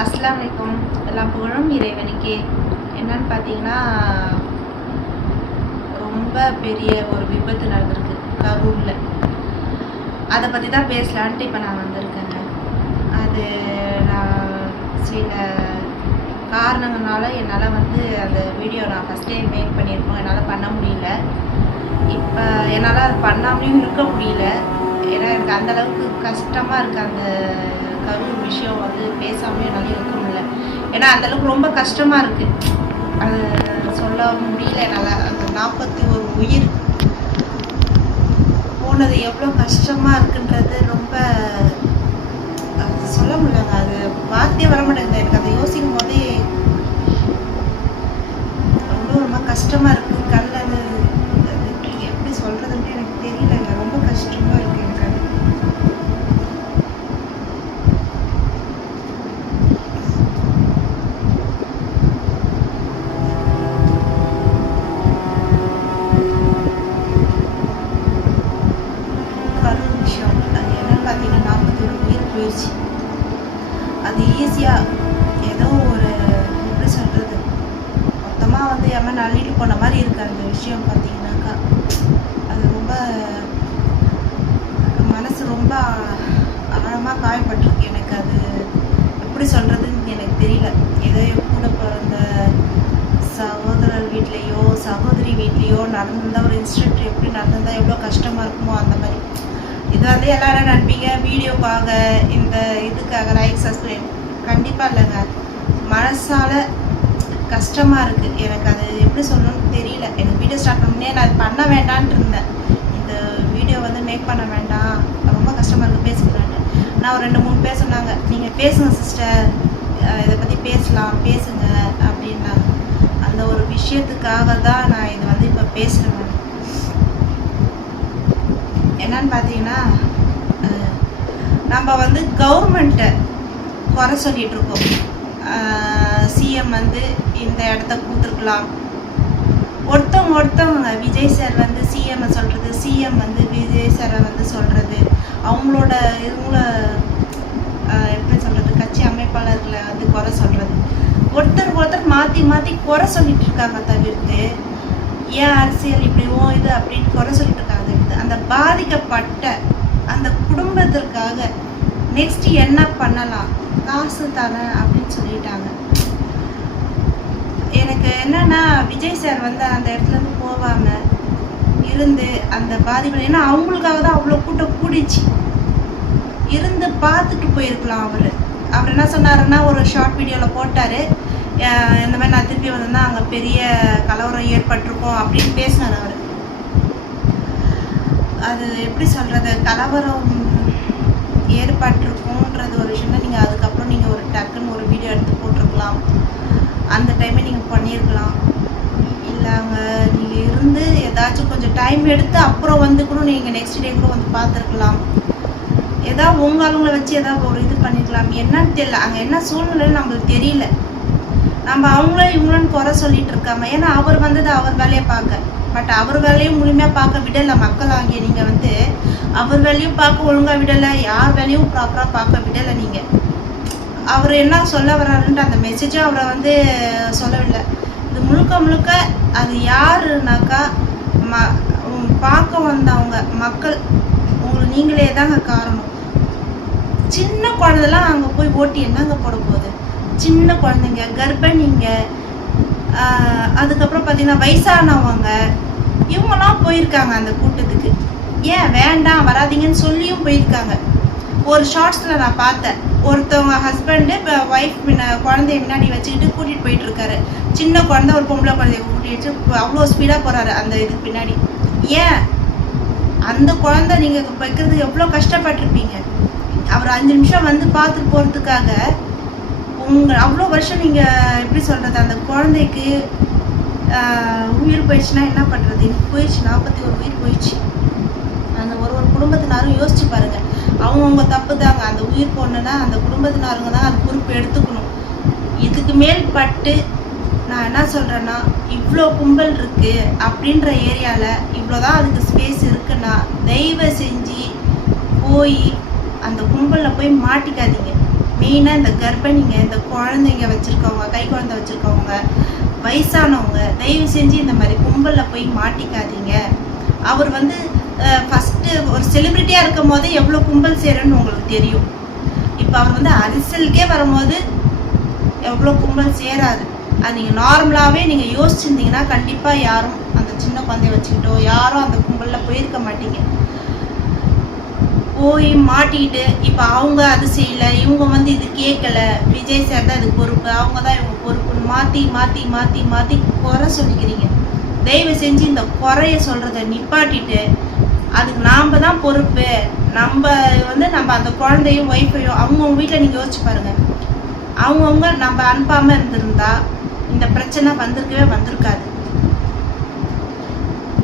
அஸ்ஸலாமு அலைக்கும். எல்லாம் புகழும் இறைவனுக்கே. என்னன்னு பார்த்தீங்கன்னா, ரொம்ப பெரிய ஒரு விபத்து நடந்திருக்கு கரூரில். அதை பற்றி தான் பேசலான்ட்டு இப்போ நான் வந்திருக்கேங்க. அது நான் சில காரணங்களால என்னால் அந்த வீடியோ நான் ஃபஸ்ட்டே மேக் பண்ணியிருக்கோம். என்னால் பண்ண முடியல. இப்போ என்னால் அது பண்ணாமலேயும் இருக்க முடியல. ஏன்னா எனக்கு அந்தளவுக்கு கஷ்டமாக இருக்குது. அந்த கரூர் விஷயம் பேசாமல் என்னால் இருக்க முடியல. ஏன்னா அந்தளவுக்கு ரொம்ப கஷ்டமாக இருக்குது. அது சொல்ல முடியல என்னால். அந்த 41 உயிர் போனது எவ்வளோ கஷ்டமாக இருக்குன்றது ரொம்ப அது சொல்ல முடியலங்க. அது வார்த்தையே வர மாட்டேங்குது எனக்கு. அதை யோசிக்கும் போதே ரொம்ப கஷ்டமாக இருக்குது. கண்ணில் அது எப்படி சொல்கிறதுன்ட்டு எனக்கு தெரியலங்க. ரொம்ப கஷ்டமாக இருக்குது எனக்கு. அது கரூர் விஷயம் அது என்னன்னு பார்த்தீங்கன்னா 41 உயிர் போயிடுச்சு. அது ஈஸியாக ஏதோ ஒரு எப்படி சொல்கிறது, மொத்தமாக எவன் அள்ளிட்டு போன மாதிரி இருக்குது அந்த விஷயம். பார்த்தீங்கன்னாக்கா அது ரொம்ப மனசு ரொம்ப ஆழமாக காயப்பட்டிருக்கு எனக்கு. அது எப்படி சொல்கிறதுன்னு எனக்கு தெரியல. ஏதோ கூட பிறந்த சகோதரர் வீட்லேயோ சகோதரி வீட்லேயோ நடந்த ஒரு இன்சிடென்ட் எப்படி நடந்திருந்தால் எவ்வளோ கஷ்டமாக இருக்குமோ அந்த மாதிரி. இது எல்லாரும் நண்பீங்க வீடியோக்காக, இந்த இதுக்காக லைக் சப்ஸ்கிரைப் கண்டிப்பாக இல்லைங்க. மனசால் கஷ்டமாக இருக்குது எனக்கு. அது எப்படி சொல்லணும்னு தெரியல. எனக்கு வீடியோ ஸ்டார்ட் பண்ணே நான் அது பண்ண வேண்டான்ட்டு இருந்தேன். இந்த வீடியோ மேக் பண்ண வேண்டாம், ரொம்ப கஷ்டமாக இருக்குது, பேசுகிறேன்ட்டு. நான் ஒரு 2-3 பேர் சொன்னாங்க, நீங்கள் பேசுங்க சிஸ்டர், இதை பற்றி பேசுங்க அப்படின்னாங்க. அந்த ஒரு விஷயத்துக்காக தான் நான் இது இப்போ பேசுகிறேன். என்னன்னு பார்த்தீங்கன்னா, நம்ம கவர்மெண்ட்டை குறை சொல்லிகிட்டு இருக்கோம். சிஎம் இந்த இடத்த கொடுத்துருக்கலாம். ஒருத்தவங்க விஜய் சார் சிஎம்மை சொல்கிறது, சிஎம் விஜய் சாரை சொல்கிறது, அவங்களோட இவங்கள எப்படி சொல்கிறது, கட்சி அமைப்பாளர்களை குறை சொல்கிறது. ஒருத்தர் மாற்றி குறை சொல்லிட்டு இருக்காங்க தவிர்த்து, ஏன் அரசியல் இப்படிவோ இது அப்படின்னு குறை சொல்லிட்டு இருக்காங்க. அந்த பாதிக்கப்பட்ட அந்த குடும்பத்திற்காக நெக்ஸ்ட் என்ன பண்ணலாம், காசு தானே அப்படின்னு சொல்லிட்டாங்க. எனக்கு என்னன்னா, விஜய் சார் அந்த இடத்துலேருந்து போகாமல் இருந்து அந்த பாதிப்பு, ஏன்னா அவங்களுக்காக தான் அவ்வளோ கூட்டம் கூடிச்சு, இருந்து பார்த்துட்டு போயிருக்கலாம். அவர் என்ன சொன்னாருன்னா, ஒரு ஷார்ட் வீடியோவில் போட்டார், இந்த மாதிரி நான் திருப்பி வந்தேன்னா அங்கே பெரிய கலவரம் ஏற்பட்டிருக்கோம் அப்படின்னு பேசினார் அவர். அது எப்படி சொல்கிறது, கலவரம் ஏற்பட்டிருக்கும்ன்றது ஒரு விஷயம்னா, நீங்கள் அதுக்கப்புறம் நீங்கள் ஒரு டக்குன்னு ஒரு வீடியோ எடுத்து போட்டிருக்கலாம். அந்த டைமே நீங்கள் பண்ணியிருக்கலாம். இல்லை நீங்கள் இருந்து ஏதாச்சும் கொஞ்சம் டைம் எடுத்து அப்புறம் கூட நீங்கள் நெக்ஸ்ட் டே கூட பார்த்துருக்கலாம். ஏதாவது உங்கள் ஆளுங்களை வச்சு ஏதாவது ஒரு இது பண்ணிக்கலாம். என்னன்னு தெரியல, அங்கே என்ன சூழ்நிலைன்னு நம்மளுக்கு தெரியல. நம்ம அவங்களும் இவங்களும் குறை சொல்லிட்டு இருக்காம, ஏன்னா அவர் அவர் வேலையை பார்க்க, பட் அவர் வேலையும் முழுமையாக பார்க்க விடலை. மக்கள் ஆகிய நீங்கள் அவர் வேலையும் பார்க்க ஒழுங்காக விடலை, யார் வேலையும் ப்ராப்பராக பார்க்க விடலை. நீங்கள் அவர் என்ன சொல்ல வர்றாருன்ட்டு அந்த மெசேஜும் அவரை சொல்லவில்லை. இது முழுக்க அது யாருனாக்கா பார்க்க வந்தவங்க மக்கள், உங்களுக்கு நீங்களே தாங்க காரணம். சின்ன குழந்தைலாம் அங்கே போய் ஓட்டி என்னங்க போட போகுது? சின்ன குழந்தைங்க, கர்ப்பிணிங்க, அதுக்கப்புறம் பார்த்தீங்கன்னா வயசானவங்க, இவங்கெல்லாம் போயிருக்காங்க அந்த கூட்டத்துக்கு. ஏன் வேண்டாம் வராதிங்கன்னு சொல்லியும் போயிருக்காங்க. ஒரு ஷார்ட்ஸில் நான் பார்த்தேன், ஒருத்தவங்க ஹஸ்பண்டு இப்போ ஒய்ஃப் குழந்தைய முன்னாடி வச்சுக்கிட்டு கூட்டிகிட்டு போயிட்டுருக்காரு. சின்ன குழந்தை, ஒரு பொம்பளை குழந்தைய கூட்டிகிட்டு வச்சு அவ்வளோ ஸ்பீடாக போகிறாரு அந்த இதுக்கு பின்னாடி. ஏன் அந்த குழந்தை நீங்கள் வைக்கிறதுக்கு எவ்வளோ கஷ்டப்பட்டிருப்பீங்க. அவர் 5 நிமிஷம் பார்த்துட்டு போகிறதுக்காக அவ்வளோ வருஷம் நீங்கள் எப்படி சொல்கிறது, அந்த குழந்தைக்கு உயிர் போயிடுச்சுன்னா என்ன பண்ணுறது? போயிடுச்சு, 41 உயிர் போயிடுச்சு. அந்த ஒரு குடும்பத்தினாரும் யோசிச்சு பாருங்கள். அவங்கவுங்க தப்பு தாங்க. அந்த உயிர் போனேன்னா அந்த குடும்பத்தினாருங்க தான் அது பொறுப்பு எடுத்துக்கணும். இதுக்கு மேல் பட்டு நான் என்ன சொல்கிறேன்னா, இவ்வளோ கும்பல் இருக்குது அப்படின்ற ஏரியாவில் இவ்வளோதான் அதுக்கு ஸ்பேஸ் இருக்குன்னா, தயவு செஞ்சு போய் அந்த கும்பலில் போய் மாட்டிக்காதீங்க. மெயினாக இந்த கர்ப்பிணிங்க, இந்த குழந்தைங்க வச்சுருக்கவங்க, கை குழந்தை வச்சுருக்கவங்க, வயசானவங்க, தயவு செஞ்சு இந்த மாதிரி கும்பலில் போய் மாட்டிக்காதீங்க. அவர் வந்து ஃபஸ்ட்டு ஒரு செலிப்ரிட்டியாக இருக்கும் போது எவ்வளோ கும்பல் சேருன்னு உங்களுக்கு தெரியும். இப்போ அவர் வந்து அரசியலுக்கே வரும்போது எவ்வளோ கும்பல் சேராது. அது நீங்கள் நார்மலாகவே நீங்கள் யோசிச்சிருந்தீங்கன்னா கண்டிப்பாக யாரும் அந்த சின்ன குழந்தைய வச்சுக்கிட்டோ யாரும் அந்த கும்பலில் போயிருக்க மாட்டீங்க. போய் மாட்டிக்கிட்டு இப்போ அவங்க அது செய்யலை, இவங்க வந்து இது கேட்கலை, விஜய் சார் தான் இதுக்கு பொறுப்பு, அவங்க தான் இவங்க பொறுப்புன்னு மாற்றி மாற்றி மாற்றி மாற்றி குறை சொல்லிக்கிறீங்க. தயவு செஞ்சு இந்த குறைய சொல்கிறத நிப்பாட்டிட்டு அதுக்கு நாம் தான் பொறுப்பு, நம்ம வந்து நம்ம அந்த குழந்தையும் ஒய்ஃபையும் அவங்கவுங்க வீட்டில் நீங்கள் யோசிச்சு பாருங்கள். அவங்கவுங்க நம்ம அனுப்பாமல் இருந்திருந்தா இந்த பிரச்சனை வந்திருக்காது.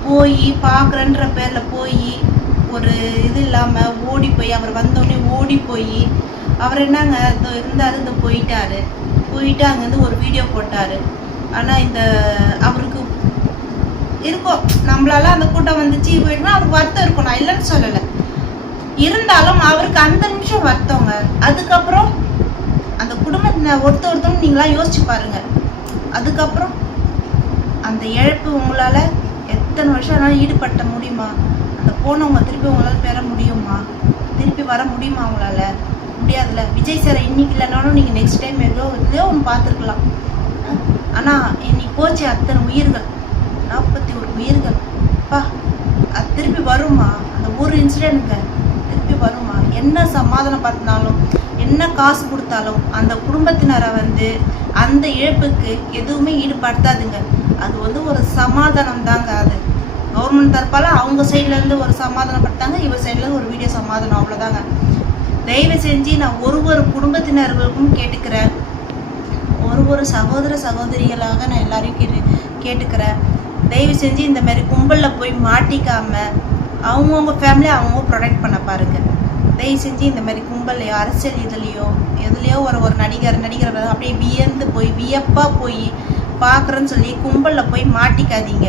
போய் பார்க்குறன்ற பேரில் போய் ஒரு இது இல்லாமல் ஓடி போய் அவர் வந்தோடனே ஓடி போய் அவர் என்னங்க இருந்தார், இந்த போயிட்டு அங்கேருந்து ஒரு வீடியோ போட்டார். ஆனால் இந்த அவருக்கு இருக்கும், நம்மளால அந்த கூட்டம் வந்துச்சு போயிட்டுனா அவருக்கு வருத்தம் இருக்கும், நான் இல்லைன்னு சொல்லலை. இருந்தாலும் அவருக்கு அந்த நிமிஷம் வருத்தவங்க. அதுக்கப்புறம் அந்த குடும்பத்தை ஒருத்தரும் நீங்களாம் யோசிச்சு பாருங்க. அதுக்கப்புறம் அந்த இழப்பு உங்களால் எத்தனை வருஷம் ஆனாலும் ஈடுபட்ட முடியுமா? அந்த போனவங்க திருப்பி உங்களால் பெற முடியுமா? திருப்பி வர முடியுமா? உங்களால் முடியாதுல்ல. விஜய் சாரை இன்னைக்கு இல்லைனாலும் நீங்கள் நெக்ஸ்ட் டைம் எதுவும் ஒன்று பார்த்துருக்கலாம். ஆனால் இன்னைக்கு போச்சு அத்தனை உயிர்கள், 41 உயிர்கள். அப்பா, அது திருப்பி வருமா? அந்த ஒரு இன்சிடென்ட்டுங்க திருப்பி வருமா? என்ன சமாதானம் பார்த்தினாலும் என்ன காசு கொடுத்தாலும் அந்த குடும்பத்தினரை வந்து அந்த இழப்புக்கு எதுவுமே ஈடுபடுத்தாதுங்க. அது வந்து ஒரு சமாதானம் தாங்க. அது கவர்மெண்ட் தரப்பால் அவங்க சைட்லேருந்து ஒரு சமாதானப்படுத்தாங்க, இவர் சைட்லேருந்து ஒரு வீடியோ சமாதானம், அவ்வளோதாங்க. தயவு செஞ்சு நான் ஒரு குடும்பத்தினர்களுக்கும் கேட்டுக்கிறேன், ஒரு சகோதர சகோதரிகளாக நான் எல்லாரையும் கேட்டுக்கிறேன். தயவு செஞ்சு இந்த மாதிரி கும்பலில் போய் மாட்டிக்காமல் அவங்கவுங்க ஃபேமிலியை அவங்கவுங்க ப்ரொடெக்ட் பண்ண பாருங்கள். தயவு செஞ்சு இந்த மாதிரி கும்பல்லையோ அரசியல் எதுலேயோ ஒரு நடிகர் அப்படியே வியப்பாக போய் பார்க்குறேன்னு சொல்லி கும்பலில் போய் மாட்டிக்காதீங்க.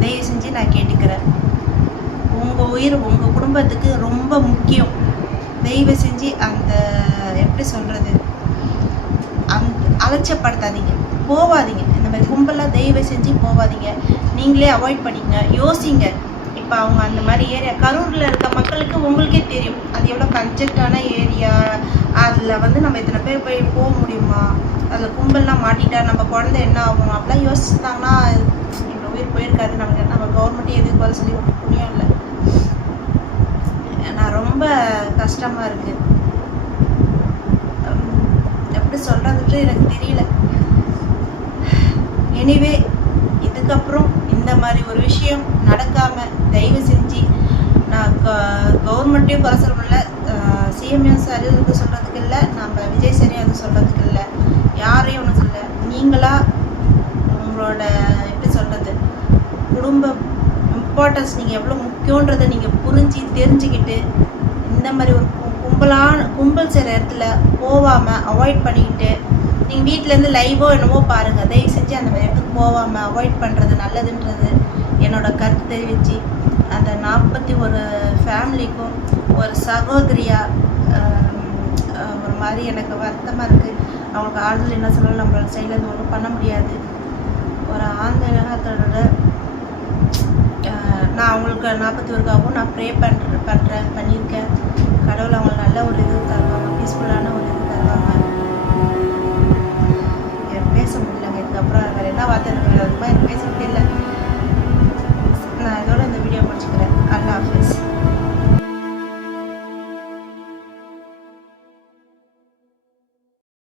தயவு செஞ்சு நான் கேட்டுக்கிறேன். உங்கள் உயிர் உங்கள் குடும்பத்துக்கு ரொம்ப முக்கியம். தயவு செஞ்சு அந்த எப்படி சொல்கிறது, அலட்சியப்படுத்தாதீங்க, போகாதீங்க. இந்த மாதிரி கும்பலாக தயவு செஞ்சு போகாதீங்க. நீங்களே அவாய்ட் பண்ணிங்க, யோசிங்க. இப்போ அவங்க அந்த மாதிரி ஏரியா கரூரில் இருக்க மக்களுக்கு உங்களுக்கே தெரியும் அது எவ்வளோ கன்ஜெக்டான ஏரியா. அதில் வந்து நம்ம இத்தனை பேர் போக முடியுமா? அதில் கும்பல்லாம் மாட்டிட்டா நம்ம குழந்தை என்ன ஆகும்? அப்படிலாம் யோசிச்சுட்டாங்கன்னா இவ்வளோ உயிர் போயிருக்காது. நம்ம கவர்மெண்ட்டே எதிர்பார்த்து சொல்லி ஒன்றும் புண்ணியம் இல்லை. நான் ரொம்ப கஷ்டமாக இருக்குது, எப்படி சொல்கிறதுக்கு எனக்கு தெரியல. எனிவே இதுக்கப்புறம் இந்த மாதிரி ஒரு விஷயம் நடக்காமல் தயவு செஞ்சு நான் கவர்மெண்ட்டையும் குறை சொல்லல, சிஎம்எம் சார் எதுவும் சொல்கிறதுக்கு இல்லை, நம்ம விஜய் சாரையும் எதுவும் சொல்கிறதுக்கு இல்லை, யாரையும் ஒன்றும் சொல்ல. நீங்களாக உங்களோட எப்படி சொல்கிறது குடும்ப இம்பார்ட்டன்ஸ் நீங்கள் எவ்வளோ முக்கியன்றதை நீங்கள் புரிஞ்சு தெரிஞ்சுக்கிட்டு இந்த மாதிரி ஒரு கும்பல் செய்கிற இடத்துல போகாமல் அவாய்ட் பண்ணிக்கிட்டு நீங்கள் வீட்டிலேருந்து லைவோ என்னவோ பாருங்கள். தயவு செஞ்சு அந்த மாதிரி இடத்துக்கு போகாமல் அவாய்ட் பண்ணுறது நல்லதுன்றது என்னோட கருத்து தெரிவித்து அந்த 41 ஃபேமிலிக்கும் ஒரு சகோதரியாக ஒரு மாதிரி எனக்கு வருத்தமாக இருக்குது. அவங்களுக்கு ஆறுதல் என்ன சொல்லணும், நம்மளோட சைட்லேருந்து ஒன்றும் பண்ண முடியாது. ஒரு ஆந்திரத்தோட நான் அவங்களுக்கு 41க்காகவும் நான் ப்ரே பண்ணியிருக்கேன். கடவுள் அவங்களுக்கு நல்ல ஒரு இது தருவாங்க, பீஸ்ஃபுல்லான ஒரு இது தருவாங்க. பேச முடியலங்க இதுக்கப்புறம் வேறு என்ன வார்த்தை எனக்கு பேச